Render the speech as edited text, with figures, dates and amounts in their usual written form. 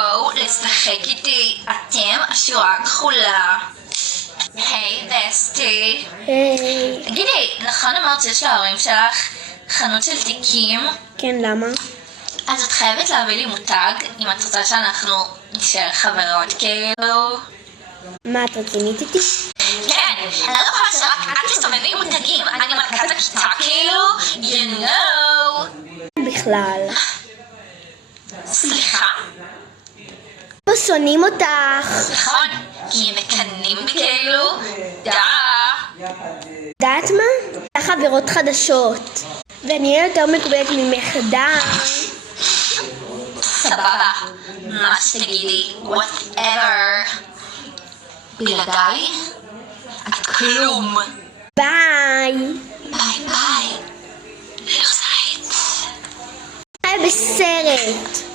בואו לשחק איתי, אתם השורה הכחולה. היי בסטי. היי. תגידי, נכון אמרת שיש להורים שלך חנות של תיקים? כן, למה? אז את חייבת להביא לי מותג אם את רוצה שאנחנו נשאר חברות כאילו. מה, את רצינית איתי? כן, אני לא יכולה שרק את תסתובבי מותגים, אני מלכת הכיתה כאילו, you know. בכלל. סליחה? פה שונאים אותך. נכון, כי הם מקנאים בי כאילו, יודעת מה? יש חברות חדשות. ואני אהיה יותר מקובלת ממך, סבבה, מה שתגידי, whatever. בלעדיי, את כלום. ביי. ביי ביי. לא זית. היי בסרט.